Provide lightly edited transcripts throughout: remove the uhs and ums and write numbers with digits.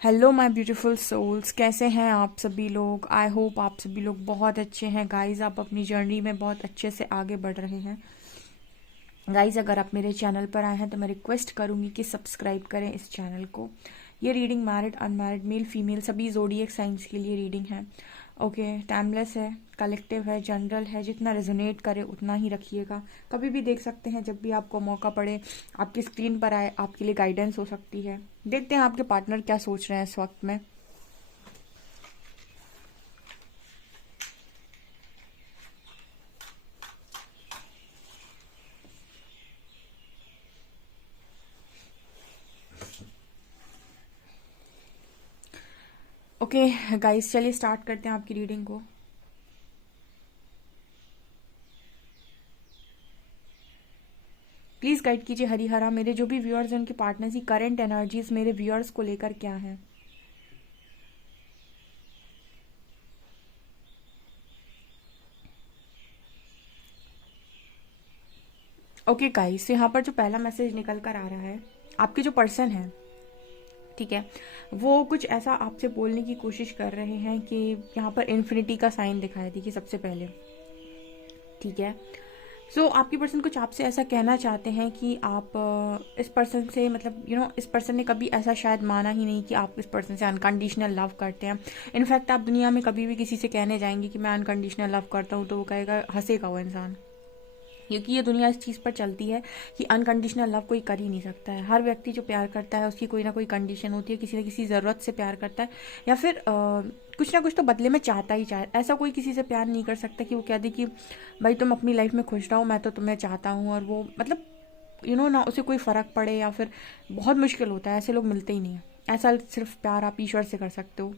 Hello my beautiful souls, कैसे हैं आप सभी लोग। आई होप आप सभी लोग बहुत अच्छे हैं। गाइस, आप अपनी जर्नी में बहुत अच्छे से आगे बढ़ रहे हैं। गाइस, अगर आप मेरे चैनल पर आए हैं तो मैं रिक्वेस्ट करूंगी कि सब्सक्राइब करें इस चैनल को। ये reading married unmarried male female सभी ज़ोडिएक साइंस के लिए रीडिंग है। ओके, टाइमलेस है, कलेक्टिव है, जनरल है। जितना रेजोनेट करे उतना ही रखिएगा। कभी भी देख सकते हैं, जब भी आपको मौका पड़े आपकी स्क्रीन पर आए, आपके लिए गाइडेंस हो सकती है। देखते हैं आपके पार्टनर क्या सोच रहे हैं इस वक्त में। ओके गाइस, चलिए स्टार्ट करते हैं आपकी रीडिंग को। प्लीज गाइड कीजिए हरिहरा, मेरे जो भी व्यूअर्स हैं उनके पार्टनर्स की करंट एनर्जीज मेरे व्यूअर्स को लेकर क्या है। ओके गाइस, यहाँ पर जो पहला मैसेज निकल कर आ रहा है, आपके जो पर्सन है, ठीक है, वो कुछ ऐसा आपसे बोलने की कोशिश कर रहे हैं कि यहाँ पर इन्फिनिटी का साइन दिखाया। देखिए सबसे पहले, ठीक है, सो आपके पर्सन कुछ आपसे ऐसा कहना चाहते हैं कि आप इस पर्सन से, मतलब इस पर्सन ने कभी ऐसा शायद माना ही नहीं कि आप इस पर्सन से अनकंडीशनल लव करते हैं। इनफैक्ट आप दुनिया में कभी भी किसी से कहने जाएंगे कि मैं अनकंडीशनल लव करता हूँ तो वो कहेगा, हंसेगा वो इंसान। क्योंकि ये दुनिया इस चीज़ पर चलती है कि अनकंडीशनल लव कोई कर ही नहीं सकता है। हर व्यक्ति जो प्यार करता है उसकी कोई ना कोई कंडीशन होती है, किसी न किसी ज़रूरत से प्यार करता है, या फिर कुछ ना कुछ तो बदले में चाहता ही चाहे। ऐसा कोई किसी से प्यार नहीं कर सकता कि वो कह दे कि भाई तुम अपनी लाइफ में खुश रहो, मैं तो तुम्हें चाहता हूँ, और वो मतलब ना उसे कोई फ़र्क पड़े, या फिर बहुत मुश्किल होता है, ऐसे लोग मिलते ही नहीं है। ऐसा सिर्फ प्यार आप ईश्वर से कर सकते हो,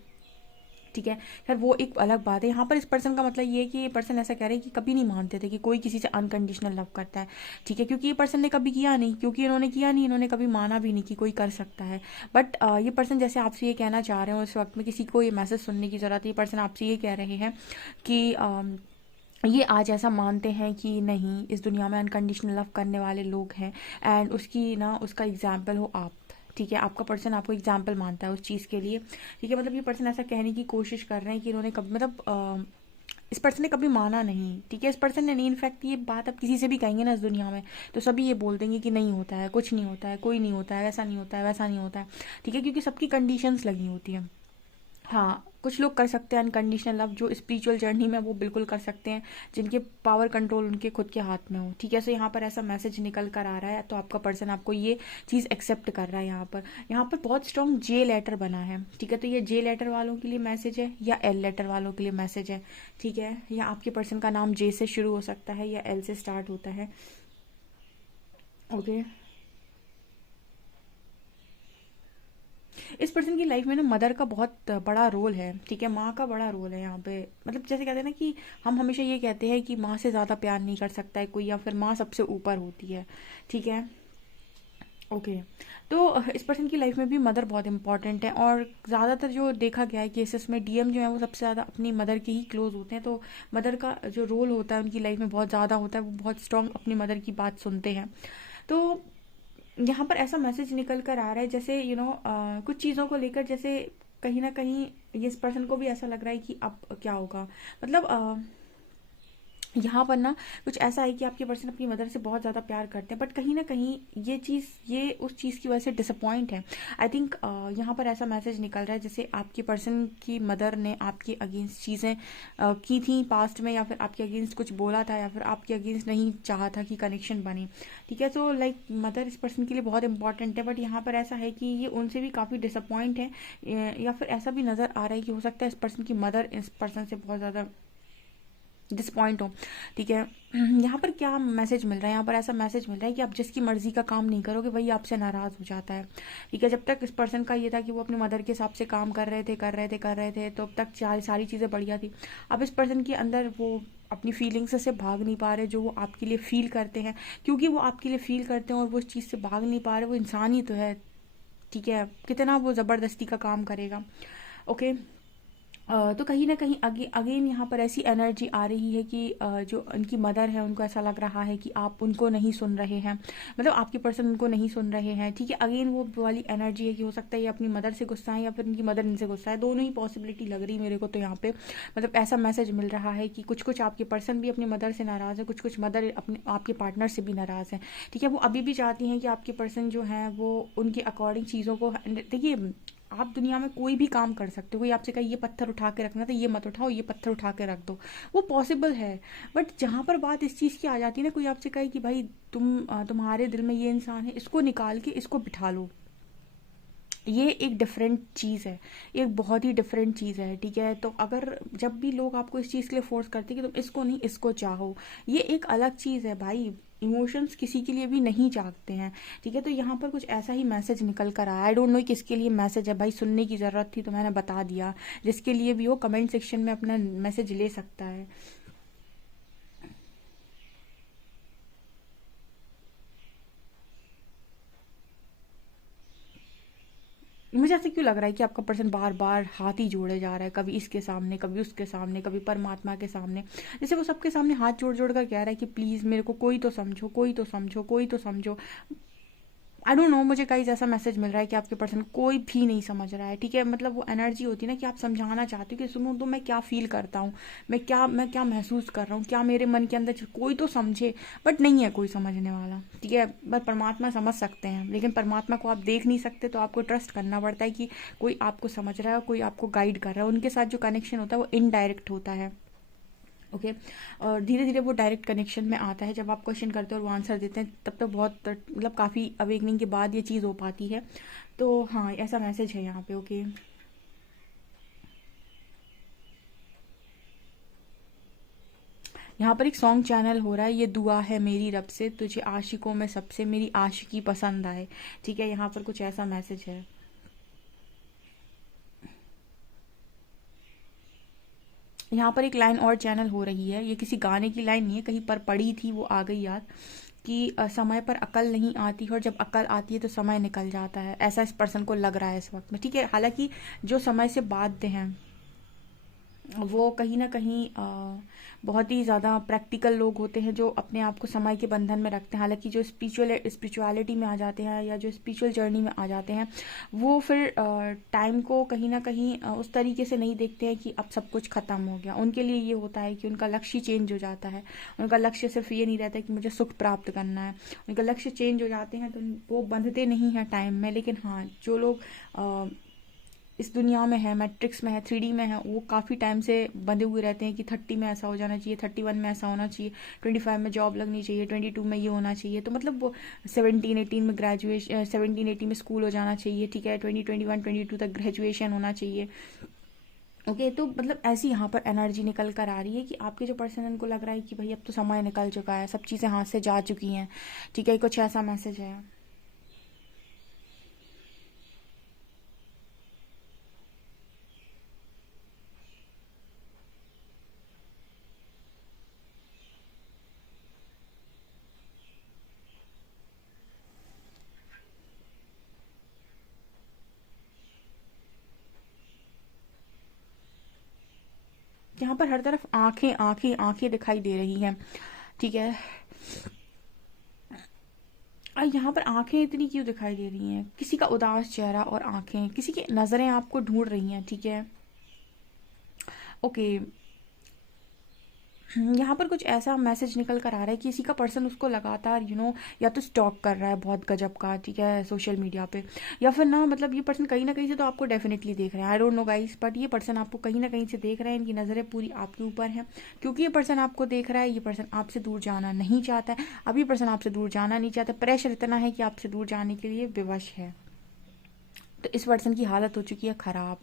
ठीक है। खैर वो एक अलग बात है। यहाँ पर इस पर्सन का मतलब ये है कि ये पर्सन ऐसा कह रहे हैं कि कभी नहीं मानते थे कि कोई किसी से अनकंडीशनल लव करता है, ठीक है, क्योंकि ये पर्सन ने कभी किया नहीं, क्योंकि इन्होंने किया नहीं, इन्होंने कभी माना भी नहीं कि कोई कर सकता है। बट ये पर्सन जैसे आपसे ये कहना चाह रहे हो, इस वक्त में किसी को ये मैसेज सुनने की ज़रूरत है। ये पर्सन आपसे ये कह रहे हैं कि ये आज ऐसा मानते हैं कि नहीं, इस दुनिया में अनकंडीशनल लव करने वाले लोग हैं, एंड उसकी ना उसका एग्जाम्पल हो आप, ठीक है। आपका पर्सन आपको एग्जाम्पल मानता है उस चीज़ के लिए, ठीक है। मतलब ये पर्सन ऐसा कहने की कोशिश कर रहे हैं कि इन्होंने कभी, मतलब इस पर्सन ने कभी माना नहीं, ठीक है। इस पर्सन ने नहीं, इनफैक्ट ये बात आप किसी से भी कहेंगे ना इस दुनिया में, तो सभी ये बोल देंगे कि नहीं होता है, कुछ नहीं होता है, कोई नहीं होता है, ऐसा नहीं होता है, वैसा नहीं होता है, ठीक है, क्योंकि सबकी कंडीशंस लगी होती हैं। हाँ, कुछ लोग कर सकते हैं अनकंडीशनल लव, जो स्पिरिचुअल जर्नी में वो बिल्कुल कर सकते हैं, जिनके पावर कंट्रोल उनके खुद के हाथ में हो, ठीक है। सो यहाँ पर ऐसा मैसेज निकल कर आ रहा है, तो आपका पर्सन आपको ये चीज़ एक्सेप्ट कर रहा है। यहाँ पर बहुत स्ट्रॉन्ग जे लेटर बना है, ठीक है। तो ये जे लेटर वालों के लिए मैसेज है या एल लेटर वालों के लिए मैसेज है, ठीक है। या आपके पर्सन का नाम जे से शुरू हो सकता है या एल से स्टार्ट होता है, ओके। इस पर्सन की लाइफ में ना मदर का बहुत बड़ा रोल है, ठीक है। माँ का बड़ा रोल है यहाँ पे। मतलब जैसे कहते हैं ना कि हम हमेशा ये कहते हैं कि माँ से ज़्यादा प्यार नहीं कर सकता है कोई, या फिर माँ सबसे ऊपर होती है, ठीक है, ओके। तो इस पर्सन की लाइफ में भी मदर बहुत इंपॉर्टेंट है, और ज़्यादातर जो देखा गया है केसेस में डीएम जो है वो सबसे ज़्यादा अपनी मदर के ही क्लोज होते हैं। तो मदर का जो रोल होता है उनकी लाइफ में बहुत ज़्यादा होता है, वो बहुत स्ट्रांग अपनी मदर की बात सुनते हैं। तो यहाँ पर ऐसा मैसेज निकल कर आ रहा है, जैसे कुछ चीज़ों को लेकर, जैसे कहीं ना कहीं ये इस पर्सन को भी ऐसा लग रहा है कि अब क्या होगा। मतलब यहाँ पर ना कुछ ऐसा है कि आपके पर्सन अपनी मदर से बहुत ज़्यादा प्यार करते हैं, बट कहीं ना कहीं ये उस चीज़ की वजह से डिसअपॉइंट है। आई थिंक यहाँ पर ऐसा मैसेज निकल रहा है जैसे आपके पर्सन की मदर ने आपके अगेंस्ट चीज़ें की थी पास्ट में, या फिर आपके अगेंस्ट कुछ बोला था, या फिर आपके अगेंस्ट नहीं चाहा था कि कनेक्शन बने, ठीक है। तो लाइक मदर इस पर्सन के लिए बहुत इंपॉर्टेंट है, बट यहाँ पर ऐसा है कि ये उनसे भी काफ़ी डिसअपॉइंट है, या फिर ऐसा भी नज़र आ रहा है कि हो सकता है इस पर्सन की मदर इस पर्सन से बहुत ज़्यादा डिसपॉइंट हो, ठीक है। यहाँ पर क्या मैसेज मिल रहा है, यहाँ पर ऐसा मैसेज मिल रहा है कि आप जिसकी मर्जी का काम नहीं करोगे वही आपसे नाराज़ हो जाता है, ठीक है। जब तक इस पर्सन का ये था कि वो अपनी मदर के हिसाब से काम कर रहे थे तो अब तक सारी चीज़ें बढ़िया थी। अब इस पर्सन के अंदर वो अपनी फीलिंग्स से भाग नहीं पा रहे, जो वो आपके लिए फील करते हैं, क्योंकि वो आपके लिए फील करते हैं और वो उस चीज़ से भाग नहीं पा रहे। वो इंसान ही तो है, ठीक है, कितना वो ज़बरदस्ती का काम करेगा, ओके। तो कहीं न कहीं अगेन यहाँ पर ऐसी एनर्जी आ रही है कि जो उनकी मदर है उनको ऐसा लग रहा है कि आप उनको नहीं सुन रहे हैं, मतलब आपके पर्सन उनको नहीं सुन रहे हैं, ठीक है। अगेन वो वाली एनर्जी है कि हो सकता है ये अपनी मदर से गुस्सा है या फिर उनकी मदर इनसे गुस्सा है, दोनों ही पॉसिबिलिटी लग रही मेरे को तो यहाँ पे। मतलब ऐसा मैसेज मिल रहा है कि कुछ कुछ आपके पर्सन भी अपनी मदर से नाराज़ है, कुछ कुछ मदर अपने आपके पार्टनर से भी नाराज़ हैं, ठीक है। वो अभी भी चाहती हैं कि आपके पर्सन जो हैं वो उनके अकॉर्डिंग चीज़ों को, देखिए आप दुनिया में कोई भी काम कर सकते हो, कोई आपसे कहे ये पत्थर उठा के रखना तो ये मत उठाओ, ये पत्थर उठा के रख दो, वो पॉसिबल है। बट जहाँ पर बात इस चीज़ की आ जाती है ना, कोई आपसे कहे कि भाई तुम्हारे दिल में ये इंसान है, इसको निकाल के इसको बिठा लो, ये एक डिफरेंट चीज़ है, एक बहुत ही डिफरेंट चीज़ है, ठीक है। तो अगर जब भी लोग आपको इस चीज़ के लिए फोर्स करते हैं कि तुम इसको नहीं इसको चाहो, ये एक अलग चीज़ है भाई। इमोशंस किसी के लिए भी नहीं जागते हैं, ठीक है। तो यहाँ पर कुछ ऐसा ही मैसेज निकल कर आया, आई डोंट नो किसके लिए मैसेज है भाई, सुनने की ज़रूरत थी तो मैंने बता दिया, जिसके लिए भी वो कमेंट सेक्शन में अपना मैसेज ले सकता है। मुझे ऐसे क्यों लग रहा है कि आपका पर्सन बार बार हाथ ही जोड़े जा रहा है, कभी इसके सामने, कभी उसके सामने, कभी परमात्मा के सामने, जैसे वो सबके सामने हाथ जोड़ जोड़ कर कह रहा है कि प्लीज़ मेरे को कोई तो समझो, कोई तो समझो, कोई तो समझो। आई डोंट नो, मुझे कहीं ऐसा मैसेज मिल रहा है कि आपके पर्सन कोई भी नहीं समझ रहा है, ठीक है। मतलब वो एनर्जी होती है ना कि आप समझाना चाहते हो कि सुनो तो मैं क्या फील करता हूँ, मैं क्या महसूस कर रहा हूँ, क्या मेरे मन के अंदर कोई तो समझे, बट नहीं है कोई समझने वाला, ठीक है। बस परमात्मा समझ सकते हैं, लेकिन परमात्मा को आप देख नहीं सकते, तो आपको ट्रस्ट करना पड़ता है कि कोई आपको समझ रहा है, कोई आपको गाइड कर रहा है। उनके साथ जो कनेक्शन होता है वो इनडायरेक्ट होता है, ओके। और धीरे धीरे वो डायरेक्ट कनेक्शन में आता है, जब आप क्वेश्चन करते हो और वो आंसर देते हैं तब तो बहुत, मतलब काफ़ी अवेकनिंग के बाद ये चीज़ हो पाती है। तो हाँ, ऐसा मैसेज है यहाँ पे, ओके। यहाँ पर एक सॉन्ग चैनल हो रहा है, ये दुआ है मेरी रब से तुझे आशिकों में सबसे मेरी आशिकी पसंद आए, ठीक है। यहाँ पर कुछ ऐसा मैसेज है। यहाँ पर एक लाइन और चैनल हो रही है, ये किसी गाने की लाइन नहीं है, कहीं पर पड़ी थी वो आ गई याद, कि समय पर अकल नहीं आती और जब अकल आती है तो समय निकल जाता है, ऐसा इस पर्सन को लग रहा है इस वक्त में, ठीक है। हालांकि जो समय से बाध्य हैं वो कहीं ना कहीं बहुत ही ज़्यादा प्रैक्टिकल लोग होते हैं, जो अपने आप को समय के बंधन में रखते हैं। हालांकि जो स्पिरिचुअलिटी में आ जाते हैं या जो स्पिरिचुअल जर्नी में आ जाते हैं, वो फिर टाइम को कहीं ना कहीं उस तरीके से नहीं देखते हैं कि अब सब कुछ ख़त्म हो गया। उनके लिए ये होता है कि उनका लक्ष्य चेंज हो जाता है, उनका लक्ष्य सिर्फ ये नहीं रहता कि मुझे सुख प्राप्त करना है, उनका लक्ष्य चेंज हो जाते हैं, तो वो बंधते नहीं हैं टाइम में। लेकिन हाँ, जो लोग इस दुनिया में है, मैट्रिक्स में है, 3D में है, वो काफ़ी टाइम से बंधे हुए रहते हैं कि 30 में ऐसा हो जाना चाहिए, 31 में ऐसा होना चाहिए, 25 में जॉब लगनी चाहिए, 22 में ये होना चाहिए। तो मतलब वो 17-18 में ग्रेजुएशन, 17-18 में स्कूल हो जाना चाहिए, ठीक है, 20-21-22 तक ग्रेजुएशन होना चाहिए, ओके। तो मतलब ऐसी यहाँ पर एनर्जी निकल कर आ रही है कि आपके जो पर्सन, उनको लग रहा है कि भाई अब तो समय निकल चुका है, सब चीज़ें हाथ से जा चुकी हैं, ठीक है। कुछ ऐसा मैसेज है। यहाँ पर हर तरफ आंखें आंखें आंखें दिखाई दे रही हैं, ठीक है। और यहाँ पर आंखें इतनी क्यों दिखाई दे रही हैं, किसी का उदास चेहरा और आंखें, किसी की नज़रें आपको ढूंढ रही हैं, ठीक है, ओके। यहाँ पर कुछ ऐसा मैसेज निकल कर आ रहा है कि किसी का पर्सन उसको लगातार या तो स्टॉक कर रहा है बहुत गजब का, ठीक है, सोशल मीडिया पे, या फिर ना मतलब ये पर्सन कहीं ना कहीं से तो आपको डेफिनेटली देख रहे हैं, I don't know guys, but ये पर्सन आपको कहीं ना कहीं से देख रहे हैं, इनकी नज़रें पूरी आपके ऊपर हैं, क्योंकि ये पर्सन आपको देख रहा है, ये पर्सन आपसे दूर जाना नहीं चाहता है, अब ये पर्सन आपसे दूर जाना नहीं चाहता, प्रेशर इतना है कि आपसे दूर जाने के लिए विवश है। तो इस पर्सन की हालत हो चुकी है ख़राब,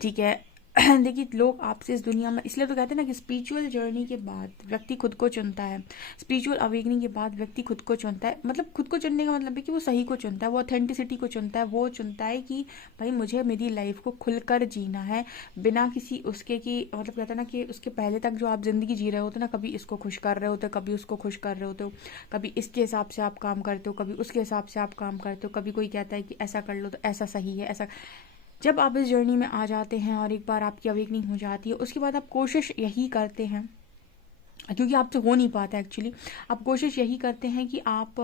ठीक है। देखिए, लोग आपसे इस दुनिया में, इसलिए तो कहते हैं ना कि स्पिरिचुअल जर्नी के बाद व्यक्ति खुद को चुनता है, स्पिरिचुअल अवेकनिंग के बाद व्यक्ति खुद को चुनता है, मतलब खुद को चुनने का मतलब है कि वो सही को चुनता है, वो ऑथेंटिसिटी को चुनता है, वो चुनता है कि भाई मुझे मेरी लाइफ को खुलकर जीना है, बिना किसी उसके की, मतलब कहते हैं ना कि उसके पहले तक जो आप ज़िंदगी जी रहे होते ना, कभी इसको खुश कर रहे होते, कभी उसको खुश कर रहे होते हो, कभी इसके हिसाब से आप काम करते हो, कभी उसके हिसाब से आप काम करते हो, कभी कोई कहता है कि ऐसा कर लो तो ऐसा सही है, ऐसा, जब आप इस जर्नी में आ जाते हैं और एक बार आपकी अवेकनिंग हो जाती है, उसके बाद आप कोशिश यही करते हैं, क्योंकि आपसे हो नहीं पाता एक्चुअली, आप कोशिश यही करते हैं कि आप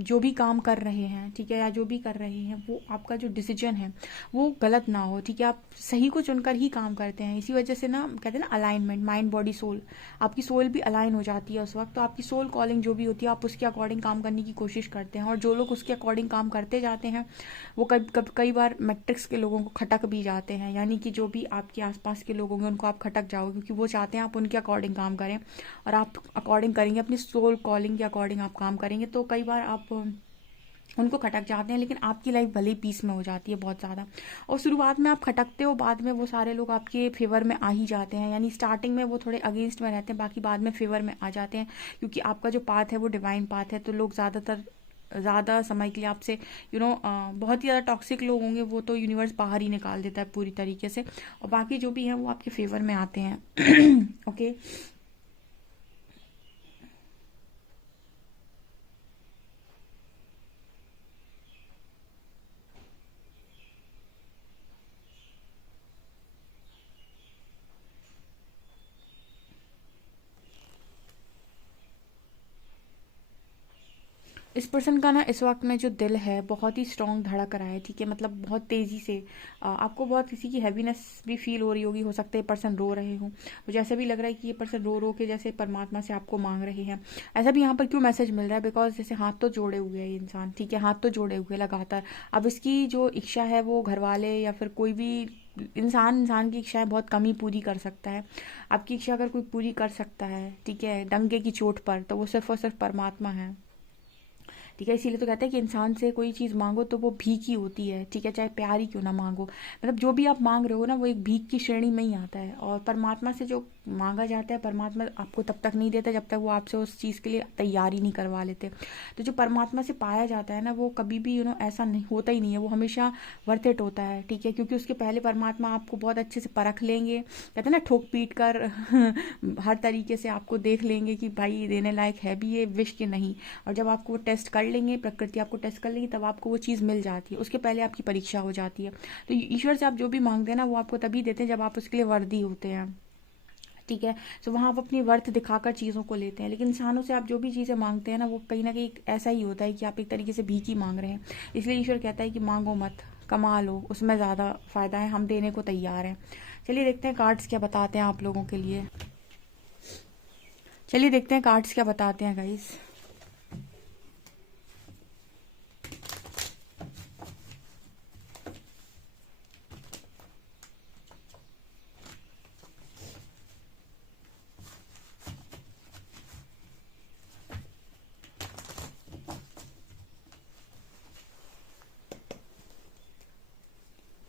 जो भी काम कर रहे हैं, ठीक है, या जो भी कर रहे हैं वो आपका जो डिसीजन है वो गलत ना हो, ठीक है, आप सही को चुनकर ही काम करते हैं। इसी वजह से ना कहते हैं ना अलाइनमेंट, माइंड बॉडी सोल, आपकी सोल भी अलाइन हो जाती है उस वक्त। तो आपकी सोल कॉलिंग जो भी होती है आप उसके अकॉर्डिंग काम करने की कोशिश करते हैं, और जो लोग उसके अकॉर्डिंग काम करते जाते हैं वो कई बार मैट्रिक्स के लोगों को खटक भी जाते हैं, यानी कि जो भी आपके आसपास के लोग होंगे उनको आप खटक जाओगे, क्योंकि वो चाहते हैं आप उनके अकॉर्डिंग काम करें और आप अकॉर्डिंग करेंगे, अपनी सोल कॉलिंग के अकॉर्डिंग आप काम करेंगे, तो कई बार आप उनको खटक जाते हैं, लेकिन आपकी लाइफ भले ही पीस में हो जाती है बहुत ज़्यादा। और शुरुआत में आप खटकते हो, बाद में वो सारे लोग आपके फेवर में आ ही जाते हैं, यानी स्टार्टिंग में वो थोड़े अगेंस्ट में रहते हैं, बाकी बाद में फेवर में आ जाते हैं, क्योंकि आपका जो पाथ है वो डिवाइन पाथ है। तो लोग ज़्यादा समय के लिए आपसे बहुत ही ज़्यादा टॉक्सिक लोग होंगे, वो तो यूनिवर्स बाहर ही निकाल देता है पूरी तरीके से, और बाकी जो भी हैं वो आपके फेवर में आते हैं। ओके। इस पर्सन का ना इस वक्त में जो दिल है बहुत ही स्ट्रांग धड़क रहा है, ठीक है, मतलब बहुत तेज़ी से आपको बहुत किसी की हैवीनेस भी फील हो रही होगी, हो सकता है पर्सन रो रहे हो, मुझे ऐसा भी लग रहा है कि ये पर्सन रो रो के जैसे परमात्मा से आपको मांग रहे हैं। ऐसा भी यहाँ पर क्यों मैसेज मिल रहा है, बिकॉज जैसे हाथ तो जोड़े हुए है ये इंसान, ठीक है, हाथ तो जोड़े हुए लगातार। अब इसकी जो इच्छा है वो घर वाले या फिर कोई भी इंसान की इच्छाएं बहुत कम ही पूरी कर सकता है। आपकी इच्छा अगर कोई पूरी कर सकता है, ठीक है, डंके की चोट पर, तो वो सिर्फ और सिर्फ परमात्मा है, ठीक है। इसीलिए तो कहते हैं कि इंसान से कोई चीज़ मांगो तो वो भीख ही होती है, ठीक है, चाहे प्यार ही क्यों ना मांगो, मतलब जो भी आप मांग रहे हो ना वो एक भीख की श्रेणी में ही आता है। और परमात्मा से जो मांगा जाता है, परमात्मा आपको तब तक नहीं देता जब तक वो आपसे उस चीज़ के लिए तैयारी नहीं करवा लेते। तो जो परमात्मा से पाया जाता है ना वो कभी भी ऐसा नहीं होता ही नहीं है, वो हमेशा वर्थ इट होता है, ठीक है, क्योंकि उसके पहले परमात्मा आपको बहुत अच्छे से परख लेंगे, कहते हैं ना ठोक पीट कर हर तरीके से आपको देख लेंगे कि भाई देने लायक है भी ये विश के नहीं। और जब आपको वो टेस्ट कर लेंगे, प्रकृति आपको टेस्ट कर लेगी, तब आपको वो चीज़ मिल जाती है, उसके पहले आपकी परीक्षा हो जाती है। तो ईश्वर से आप जो भी मांगते हैं ना वो आपको तभी देते हैं जब आप उसके लिए वर्दी होते हैं, ठीक है। तो वहाँ आप अपनी वर्थ दिखाकर चीज़ों को लेते हैं, लेकिन इंसानों से आप जो भी चीज़ें मांगते हैं ना वो कहीं ना कहीं ऐसा ही होता है कि आप एक तरीके से भीख ही मांग रहे हैं। इसलिए ईश्वर कहता है कि मांगो मत, कमा लो, उसमें ज़्यादा फ़ायदा है, हम देने को तैयार हैं। चलिए देखते हैं कार्ड्स क्या बताते हैं आप लोगों के लिए। चलिए देखते हैं कार्ड्स क्या बताते हैं गाइस।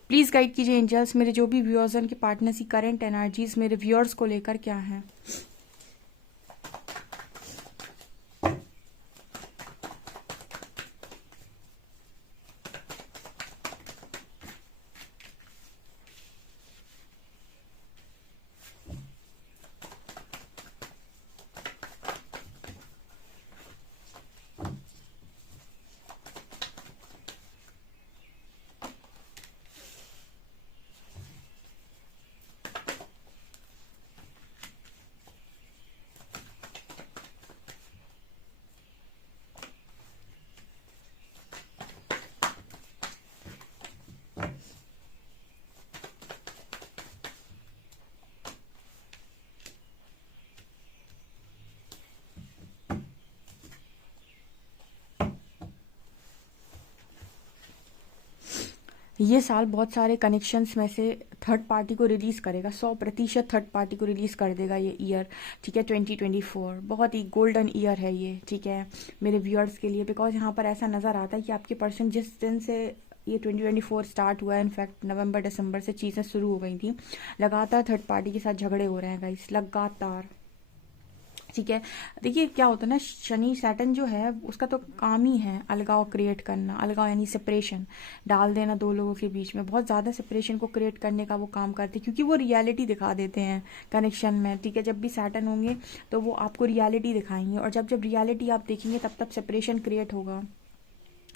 प्लीज़ गाइड कीजिए एंजल्स, मेरे जो भी व्यूअर्स हैं उनकी पार्टनर्स की करंट एनर्जीज मेरे व्यूअर्स को लेकर क्या है। ये साल बहुत सारे कनेक्शंस में से थर्ड पार्टी को रिलीज़ करेगा, 100% थर्ड पार्टी को रिलीज़ कर देगा ये ईयर, ठीक है। 2024 बहुत ही गोल्डन ईयर है ये, ठीक है, मेरे व्यूअर्स के लिए, बिकॉज यहाँ पर ऐसा नज़र आता है कि आपके पर्सन जिस दिन से ये 2024 स्टार्ट हुआ है, इनफैक्ट नवंबर दिसंबर से चीज़ें शुरू हो गई थी, लगातार थर्ड पार्टी के साथ झगड़े हो रहे हैं गाइस, लगातार, ठीक है। देखिए क्या होता है ना, शनि सैटर्न जो है उसका तो काम ही है अलगाव क्रिएट करना, अलगाव यानी सेपरेशन डाल देना दो लोगों के बीच में, बहुत ज़्यादा सेपरेशन को क्रिएट करने का वो काम करते हैं, क्योंकि वो रियलिटी दिखा देते हैं कनेक्शन में, ठीक है। जब भी सैटर्न होंगे तो वो आपको रियलिटी दिखाएंगे, और जब जब रियलिटी आप देखेंगे तब तब सेपरेशन क्रिएट होगा,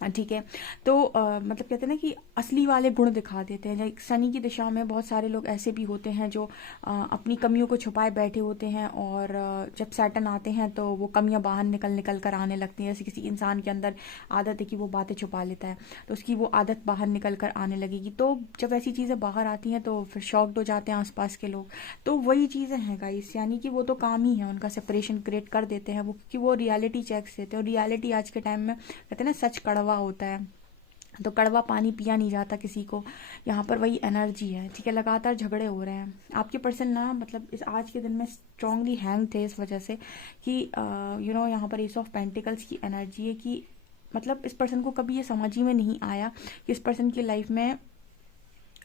ठीक है। तो मतलब कहते हैं ना कि असली वाले गुण दिखा देते हैं। लाइक शनि की दिशा में बहुत सारे लोग ऐसे भी होते हैं जो अपनी कमियों को छुपाए बैठे होते हैं, और जब सैटर्न आते हैं तो वो कमियां बाहर निकल निकल कर आने लगती हैं। जैसे किसी इंसान के अंदर आदत है कि वो बातें छुपा लेता है, तो उसकी वो आदत बाहर निकल कर आने लगेगी। तो जब ऐसी चीज़ें बाहर आती हैं तो फिर शॉक्ड हो जाते हैं आसपास के लोग। तो वही चीज़ें हैं गाइस, यानी कि वो तो काम ही है उनका, सेपरेशन क्रिएट कर देते हैं वो, क्योंकि वो रियलिटी चेक्स देते हैं। और रियलिटी आज के टाइम में कहते हैं ना, सच कड़वा होता है, तो कड़वा पानी पिया नहीं जाता किसी को। यहाँ पर वही एनर्जी है, ठीक है। लगातार झगड़े हो रहे हैं आपके पर्सन ना, मतलब इस आज के दिन में स्ट्रांगली हैंग थे इस वजह से कि यहाँ पर एस ऑफ पेंटिकल्स की एनर्जी है कि मतलब इस पर्सन को कभी ये समझ ही में नहीं आया कि इस पर्सन की लाइफ में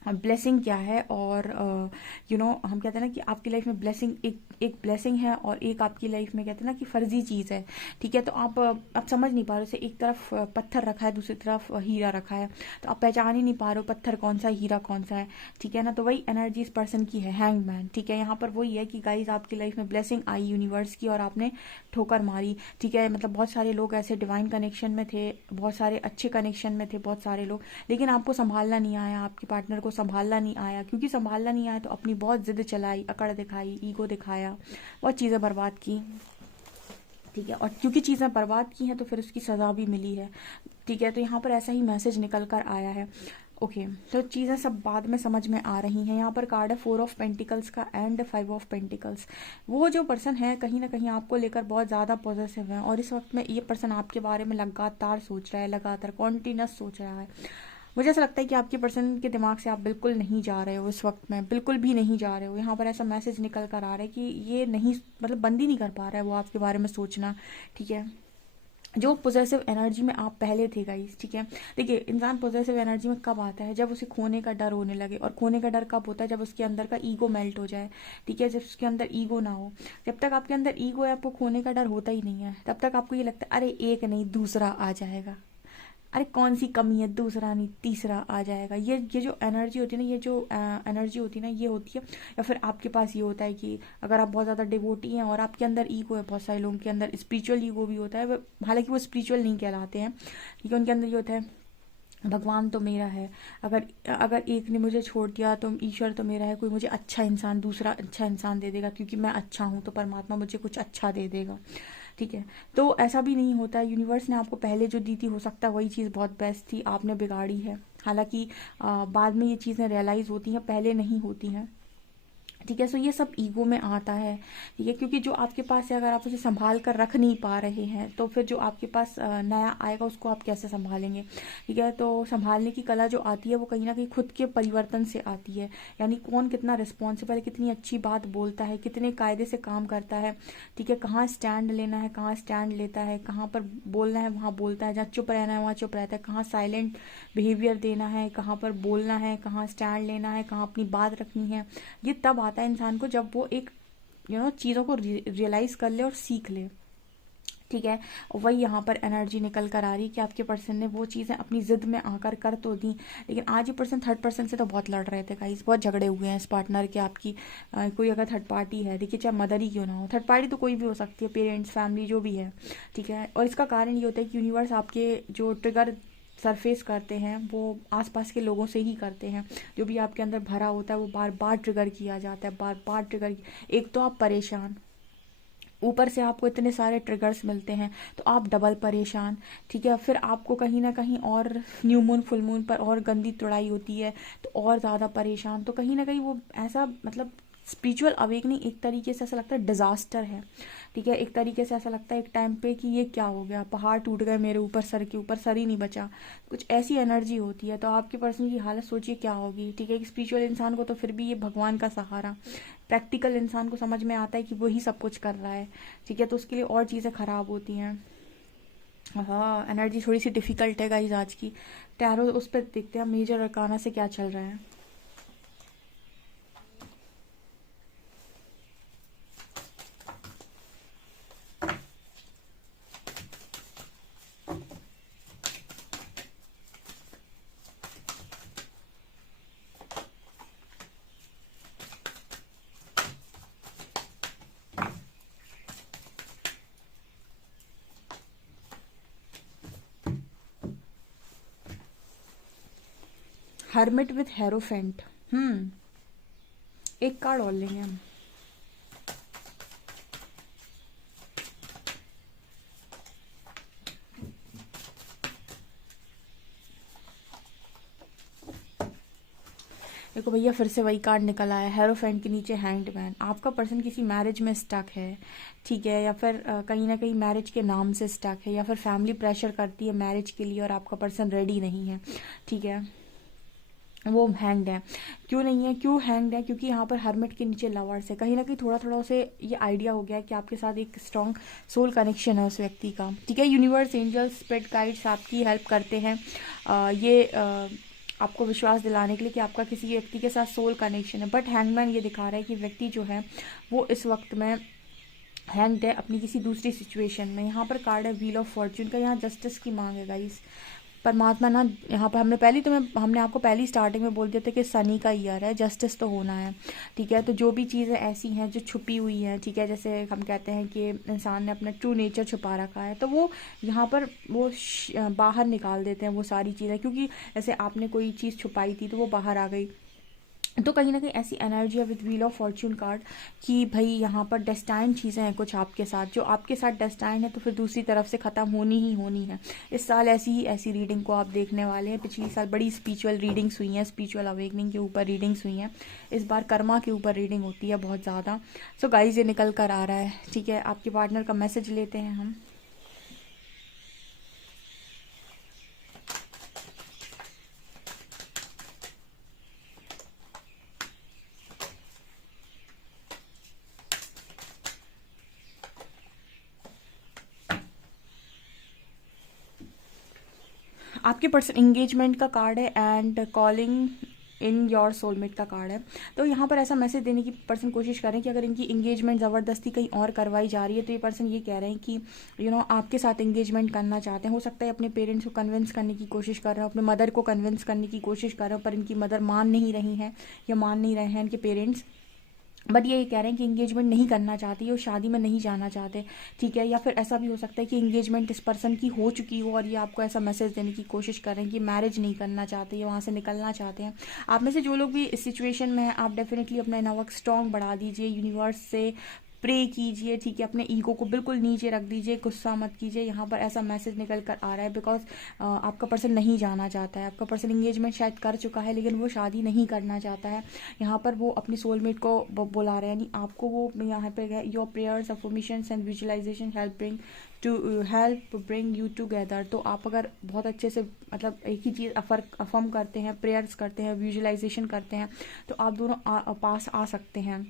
ब्लेसिंग क्या है। और हम कहते हैं ना कि आपकी लाइफ में ब्लेसिंग एक ब्लेसिंग है, और एक आपकी लाइफ में कहते हैं ना कि फर्जी चीज़ है, ठीक है। तो आप समझ नहीं पा रहे हो, जैसे एक तरफ पत्थर रखा है, दूसरी तरफ हीरा रखा है, तो आप पहचान ही नहीं पा रहे हो पत्थर कौन सा है, हीरा कौन सा है, ठीक है ना। तो वही एनर्जी इस पर्सन की है, हैंगमैन, ठीक है। यहाँ पर वही है कि गाइज आपकी लाइफ में ब्लेसिंग आई यूनिवर्स की, और आपने ठोकर मारी, ठीक है। मतलब बहुत सारे लोग ऐसे डिवाइन कनेक्शन में थे, बहुत सारे अच्छे कनेक्शन में थे बहुत सारे लोग, लेकिन आपको संभालना नहीं आया, आपके पार्टनर को संभालना नहीं आया। क्योंकि संभालना नहीं आया तो अपनी बहुत जिद चलाई, अकड़ दिखाई, ईगो दिखाया, बहुत चीज़ें बर्बाद की, ठीक है। और क्योंकि चीज़ें बर्बाद की हैं तो फिर उसकी सज़ा भी मिली है, ठीक है। तो यहाँ पर ऐसा ही मैसेज निकल कर आया है। ओके, तो चीज़ें सब बाद में समझ में आ रही हैं। यहाँ पर कार्ड है 4 ऑफ पेंटिकल्स का एंड 5 ऑफ पेंटिकल्स। वो जो पर्सन है कहीं ना कहीं आपको लेकर बहुत ज़्यादा पॉजिटिव है, और इस वक्त में ये पर्सन आपके बारे में लगातार सोच रहा है, लगातार कॉन्टिन्यूस सोच रहा है। मुझे ऐसा लगता है कि आपके पर्सन के दिमाग से आप बिल्कुल नहीं जा रहे हो इस वक्त में, बिल्कुल भी नहीं जा रहे हो। यहाँ पर ऐसा मैसेज निकल कर आ रहा है कि ये नहीं, मतलब बंद ही नहीं कर पा रहा है वो आपके बारे में सोचना, ठीक है। जो पॉजिटिव एनर्जी में आप पहले थे गाइस, ठीक है। देखिए, इंसान पॉजिटिव एनर्जी में कब आता है, जब उसे खोने का डर होने लगे। और खोने का डर कब होता है, जब उसके अंदर का ईगो मेल्ट हो जाए, ठीक है। जब उसके अंदर ईगो ना हो, जब तक आपके अंदर ईगो है आपको खोने का डर होता ही नहीं है। तब तक आपको ये लगता है अरे एक नहीं दूसरा आ जाएगा, अरे कौन सी कमी है, दूसरा नहीं तीसरा आ जाएगा। ये जो एनर्जी होती है ना, ये जो एनर्जी होती है ना, ये होती है। या फिर आपके पास ये होता है कि अगर आप बहुत ज़्यादा डिवोटी हैं और आपके अंदर ईगो है, बहुत सारे लोगों के अंदर स्पिरिचुअल ईगो भी होता है, हालांकि वो स्पिरिचुअल नहीं कहलाते हैं, ठीक है। उनके अंदर ये होता है भगवान तो मेरा है, अगर अगर एक ने मुझे छोड़ दिया तो ईश्वर तो मेरा है, कोई मुझे अच्छा इंसान, दूसरा अच्छा इंसान दे देगा, क्योंकि मैं अच्छा हूँ तो परमात्मा मुझे कुछ अच्छा दे देगा, ठीक है। तो ऐसा भी नहीं होता है। यूनिवर्स ने आपको पहले जो दी थी, हो सकता है वही चीज़ बहुत बेस्ट थी, आपने बिगाड़ी है। हालांकि बाद में ये चीज़ें रियलाइज़ होती हैं, पहले नहीं होती हैं, ठीक है। सो ये सब ईगो में आता है, ठीक है। क्योंकि जो आपके पास है अगर आप उसे संभाल कर रख नहीं पा रहे हैं तो फिर जो आपके पास नया आएगा उसको आप कैसे संभालेंगे, ठीक है। तो संभालने की कला जो आती है वो कहीं ना कहीं खुद के परिवर्तन से आती है। यानी कौन कितना रिस्पॉन्सिबल है, कितनी अच्छी बात बोलता है, कितने कायदे से काम करता है, ठीक है। कहाँ स्टैंड लेना है कहाँ स्टैंड लेता है, कहाँ पर बोलना है वहाँ बोलता है, जहाँ चुप रहना है वहाँ चुप रहता है, कहाँ साइलेंट बिहेवियर देना है, कहाँ पर बोलना है, कहाँ स्टैंड लेना है, कहाँ अपनी बात रखनी है। ये तब आता है इंसान को जब वो एक चीज़ों को रियलाइज कर ले और सीख ले, ठीक है। और वही यहाँ पर एनर्जी निकल कर आ रही कि आपके पर्सन ने वो चीज़ें अपनी जिद में आकर कर तो दी, लेकिन आज ये पर्सन थर्ड पर्सन से तो बहुत लड़ रहे थे गाइस, बहुत झगड़े हुए हैं इस पार्टनर के आपकी। कोई अगर थर्ड पार्टी है, देखिए चाहे मदर ही क्यों ना हो, थर्ड पार्टी तो कोई भी हो सकती है, पेरेंट्स, फैमिली, जो भी है, ठीक है। और इसका कारण ये होता है कि यूनिवर्स आपके जो ट्रिगर सरफेस करते हैं वो आसपास के लोगों से ही करते हैं। जो भी आपके अंदर भरा होता है वो बार बार ट्रिगर किया जाता है, बार बार ट्रिगर। एक तो आप परेशान, ऊपर से आपको इतने सारे ट्रिगर्स मिलते हैं तो आप डबल परेशान, ठीक है। फिर आपको कहीं ना कहीं और न्यू मून फुल मून पर और गंदी तुड़ाई होती है तो और ज़्यादा परेशान। तो कहीं ना कहीं वो ऐसा, मतलब स्पिरिचुअल अवेकनिंग एक तरीके से ऐसा लगता है डिजास्टर है, ठीक है। एक तरीके से ऐसा लगता है एक टाइम पे कि ये क्या हो गया, पहाड़ टूट गए मेरे ऊपर, सर के ऊपर सर ही नहीं बचा, कुछ ऐसी एनर्जी होती है। तो आपके पर्सन की हालत सोचिए क्या होगी, ठीक है। स्पिरिचुअल इंसान को तो फिर भी ये भगवान का सहारा, प्रैक्टिकल इंसान को समझ में आता है कि वही सब कुछ कर रहा है, ठीक है। तो उसके लिए और चीज़ें खराब होती हैं। हाँ, एनर्जी थोड़ी सी डिफिकल्ट है गाइज आज की। टैरो उस पर देखते हैं मेजर अरकाना से क्या चल रहा है। Hermit with hierophant. एक कार्ड और लेंगे हम। देखो भैया, फिर से वही कार्ड निकल आया, हेरोफेंट के नीचे हैंग्ड मैन। आपका पर्सन किसी मैरिज में स्टक है, ठीक है, या फिर कहीं ना कहीं मैरिज के नाम से स्टक है, या फिर फैमिली प्रेशर करती है मैरिज के लिए और आपका पर्सन रेडी नहीं है, ठीक है, वो हैंग्ड है। क्यों नहीं है, क्यों हैंग्ड है? क्योंकि यहाँ पर हर्मिट के नीचे लवर्स है। कहीं ना कहीं थोड़ा थोड़ा उसे ये आइडिया हो गया है कि आपके साथ एक स्ट्रॉन्ग सोल कनेक्शन है उस व्यक्ति का, ठीक है। यूनिवर्स, एंजल्स, स्पिरिट गाइड्स आपकी हेल्प करते हैं आपको विश्वास दिलाने के लिए कि आपका किसी व्यक्ति के साथ सोल कनेक्शन है। बट हैंगमैन ये दिखा रहा है कि व्यक्ति जो है वो इस वक्त में हैंग्ड है अपनी किसी दूसरी सिचुएशन में। यहाँ पर कार्ड है व्हील ऑफ फॉर्च्यून का, यहाँ जस्टिस की मांग है गाइस। परमात्मा ना, यहाँ पर हमने आपको पहली स्टार्टिंग में बोल दिया था कि सनी का ईयर है, जस्टिस तो होना है, ठीक है। तो जो भी चीज़ें ऐसी हैं जो छुपी हुई हैं, ठीक है, जैसे हम कहते हैं कि इंसान ने अपना ट्रू नेचर छुपा रखा है, तो वो यहाँ पर वो बाहर निकाल देते हैं वो सारी चीज़ें, क्योंकि जैसे आपने कोई चीज़ छुपाई थी तो वो बाहर आ गई। तो कहीं ना कहीं ऐसी एनर्जी है with wheel of Fortune card कि भाई यहाँ पर डेस्टाइन चीज़ें हैं कुछ आपके साथ, जो आपके साथ डेस्टाइन है तो फिर दूसरी तरफ से ख़त्म होनी ही होनी है। इस साल ऐसी रीडिंग को आप देखने वाले हैं। पिछली साल बड़ी स्पिरिचुअल रीडिंग्स हुई हैं, स्पिरिचुअल अवेकनिंग के ऊपर रीडिंग्स हुई हैं। इस बार कर्मा के ऊपर रीडिंग होती है बहुत ज़्यादा। सो गाइस, ये निकल कर आ रहा है, ठीक है। आपके पार्टनर का मैसेज लेते हैं हम। आपके पर्सन एंगेजमेंट का कार्ड है and calling in your soulmate का कार्ड है। तो यहाँ पर ऐसा मैसेज देने की पर्सन कोशिश करें कि अगर इनकी एंगेजमेंट ज़बरदस्ती कहीं और करवाई जा रही है तो ये पर्सन ये कह रहे हैं कि आपके साथ एंगेजमेंट करना चाहते हैं। हो सकता है अपने पेरेंट्स को कन्विंस करने की कोशिश कर रहे हो, अपने मदर को कन्विंस करने की कोशिश कर रहे हो, पर इनकी मदर मान नहीं रही हैं या मान नहीं रहे हैं इनके पेरेंट्स। बट ये कह रहे हैं कि इंगेजमेंट नहीं करना चाहती और शादी में नहीं जाना चाहते, ठीक है। या फिर ऐसा भी हो सकता है कि इंगेजमेंट इस पर्सन की हो चुकी हो और ये आपको ऐसा मैसेज देने की कोशिश कर रहे हैं कि मैरिज नहीं करना चाहते या वहाँ से निकलना चाहते हैं। आप में से जो लोग भी इस सिचुएशन में हैं, आप डेफिनेटली अपना इनर वर्क स्ट्रॉन्ग बढ़ा दीजिए, यूनिवर्स से प्रे कीजिए, ठीक है। अपने ईगो को बिल्कुल नीचे रख दीजिए, गुस्सा मत कीजिए। यहाँ पर ऐसा मैसेज निकल कर आ रहा है बिकॉज आपका पर्सन नहीं जाना चाहता है। आपका पर्सन एंगेजमेंट शायद कर चुका है लेकिन वो शादी नहीं करना चाहता है। यहाँ पर वो अपनी सोलमेट को बुला रहे हैं, यानी आपको वो यहाँ पर है your prayers, affirmations and visualisation help bring you together. तो आप अगर बहुत अच्छे से मतलब एक ही चीज़ अफर्म करते हैं, प्रेयर्स करते हैं, विजुअलाइजेशन करते हैं, तो आप दोनों पास आ सकते हैं,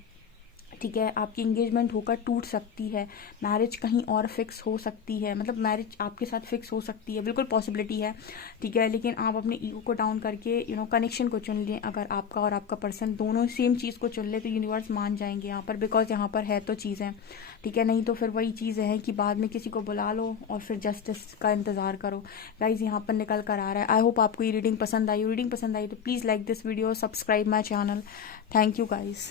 ठीक है। आपकी इंगेजमेंट होकर टूट सकती है, मैरिज कहीं और फिक्स हो सकती है, मतलब मैरिज आपके साथ फिक्स हो सकती है, बिल्कुल पॉसिबिलिटी है, ठीक है। लेकिन आप अपने ईगो को डाउन करके कनेक्शन को चुन लें। अगर आपका और आपका पर्सन दोनों सेम चीज़ को चुन ले तो यूनिवर्स मान जाएंगे यहाँ पर, बिकॉज यहाँ पर है तो चीज़ें, ठीक है। नहीं तो फिर वही चीज़ है कि बाद में किसी को बुला लो और फिर जस्टिस का इंतज़ार करो। गाइज, यहाँ पर निकल कर आ रहा है। आई होप आपको ये रीडिंग पसंद आई। रीडिंग पसंद आई तो please like this video, subscribe my channel. Thank you guys.